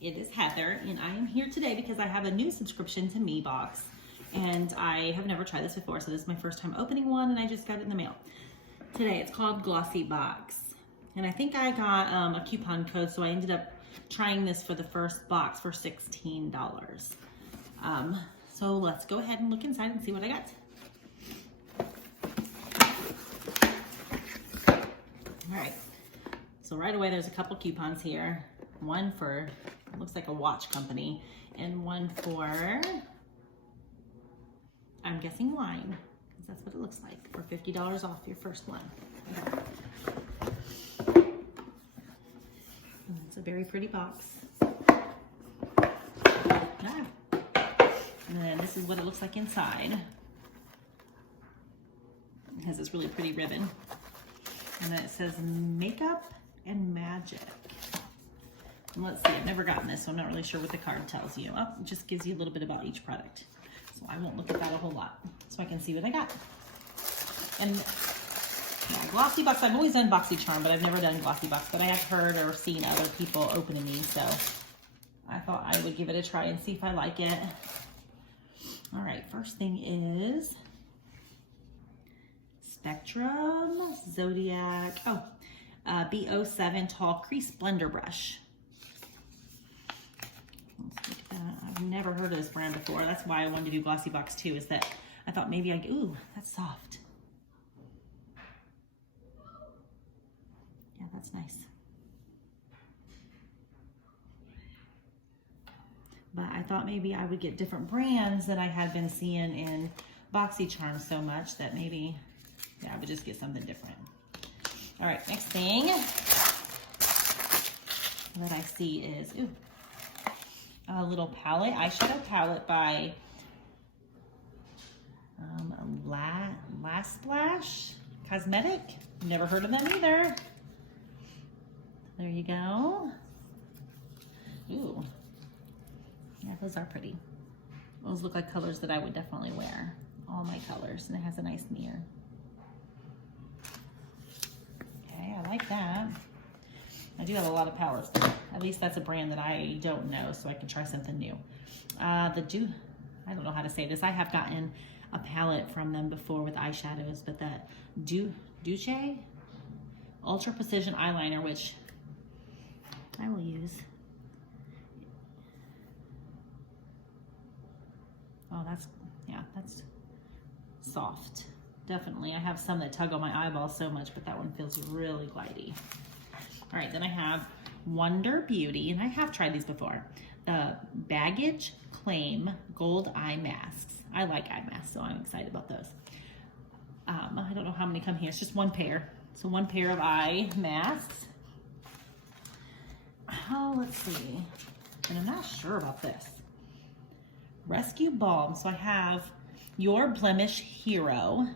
It is Heather, and I am here today because I have a new subscription to Glossybox, and I have never tried this before, so this is my first time opening one, and I just got it in the mail today. It's called Glossybox, and I think I got a coupon code, so I ended up trying this for the first box for $16. So let's go ahead and look inside and see what I got. All right, so right away there's a couple coupons here. One for, it looks like a watch company, and one for, I'm guessing wine, because that's what it looks like, for $50 off your first one. Okay. It's a very pretty box. Ah. And then this is what it looks like inside. It has this really pretty ribbon. And then it says Makeup and Magic. And let's see, I've never gotten this, so I'm not really sure what the card tells you. Oh, it just gives you a little bit about each product. So I won't look at that a whole lot, so I can see what I got. And yeah, Glossybox, I've always done BoxyCharm, but I've never done Glossybox, but I have heard or seen other people opening these, so I thought I would give it a try and see if I like it. All right, first thing is Spectrum Zodiac, B07 Tall Crease Blender Brush. Let's look at that. I've never heard of this brand before. That's why I wanted to do Glossybox too, is that I thought maybe ooh, that's soft. Yeah, that's nice. But I thought maybe I would get different brands that I had been seeing in BoxyCharm so much that maybe, yeah, I would just get something different. All right, next thing that I see is, ooh, a little palette, eyeshadow palette by Last Splash Cosmetic. Never heard of them either. There you go. Ooh, yeah, those are pretty. Those look like colors that I would definitely wear. All my colors, and it has a nice mirror. Okay, I like that. I do have a lot of palettes, but at least that's a brand that I don't know, so I can try something new. I don't know how to say this. I have gotten a palette from them before with eyeshadows, but that Duce Ultra Precision Eyeliner, which I will use. Oh, that's soft. Definitely. I have some that tug on my eyeballs so much, but that one feels really glidey. All right, then I have Wonder Beauty, and I have tried these before. The Baggage Claim Gold Eye Masks. I like eye masks, so I'm excited about those. I don't know how many come here. It's just one pair. So one pair of eye masks. Oh, let's see. And I'm not sure about this. Rescue Balm. So I have Your Blemish Hero.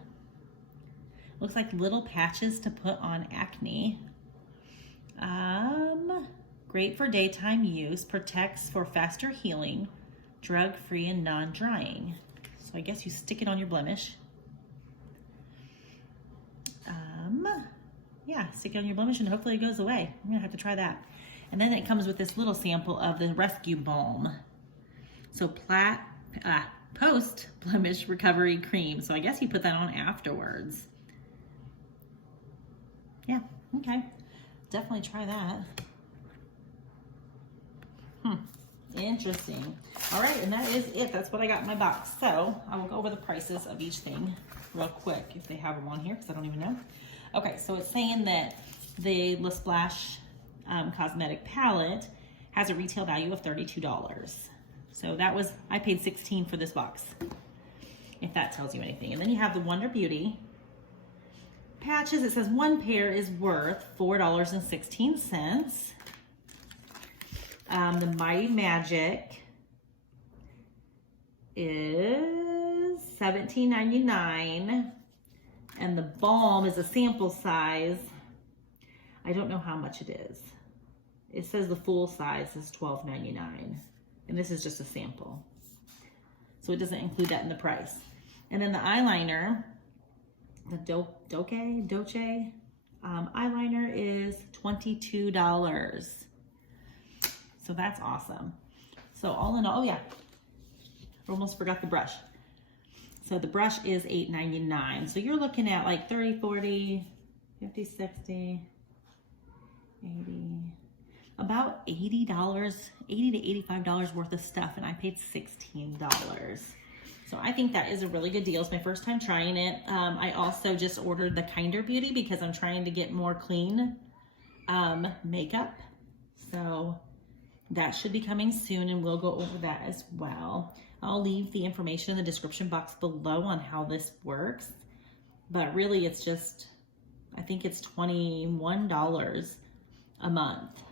Looks like little patches to put on acne. Great for daytime use, protects for faster healing, drug-free and non-drying. So I guess you stick it on your blemish. Yeah, stick it on your blemish and hopefully it goes away. I'm gonna have to try that. And then it comes with this little sample of the Rescue Balm. So post blemish recovery cream. So I guess you put that on afterwards. Yeah, okay. Definitely try that. Interesting. All right, and that is it. That's what I got in my box. So I will go over the prices of each thing real quick if they have them on here, because I don't even know. Okay, so it's saying that the La Splash Cosmetic Palette has a retail value of $32. So that was, I paid $16 for this box, if that tells you anything. And then you have the Wonder Beauty patches. It says one pair is worth $4.16. The Mighty Magic is $17.99, and the balm is a sample size. I don't know how much it is. It says the full size is $12.99, and this is just a sample, so it doesn't include that in the price. And then the eyeliner, the Dolce eyeliner is $22. So that's awesome. So all in all, oh yeah, almost forgot the brush. So the brush is $8.99. So you're looking at like 30, 40, 50, 60, 80, about $80, $80 to $85 worth of stuff, and I paid $16. So I think that is a really good deal. It's my first time trying it. I also just ordered the Kinder Beauty because I'm trying to get more clean makeup. So that should be coming soon, and we'll go over that as well. I'll leave the information in the description box below on how this works. But really it's just, I think it's $21 a month.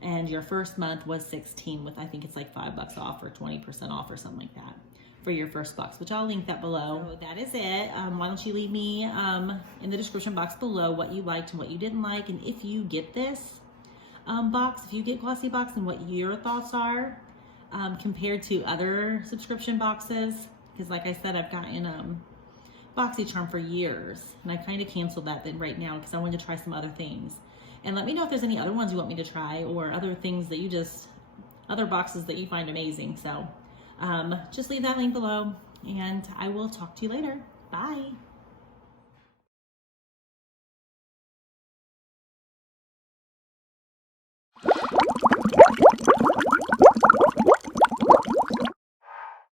And your first month was 16 with, I think it's like $5 off or 20% off or something like that for your first box, which I'll link that below. So that is it. Why don't you leave me in the description box below what you liked and what you didn't like, and if you get this box, if you get Glossybox, and what your thoughts are compared to other subscription boxes. Because like I said, I've gotten BoxyCharm for years, and I kind of canceled that then right now because I wanted to try some other things. And let me know if there's any other ones you want me to try, or other things that you just, other boxes that you find amazing. So just leave that link below, and I will talk to you later. Bye.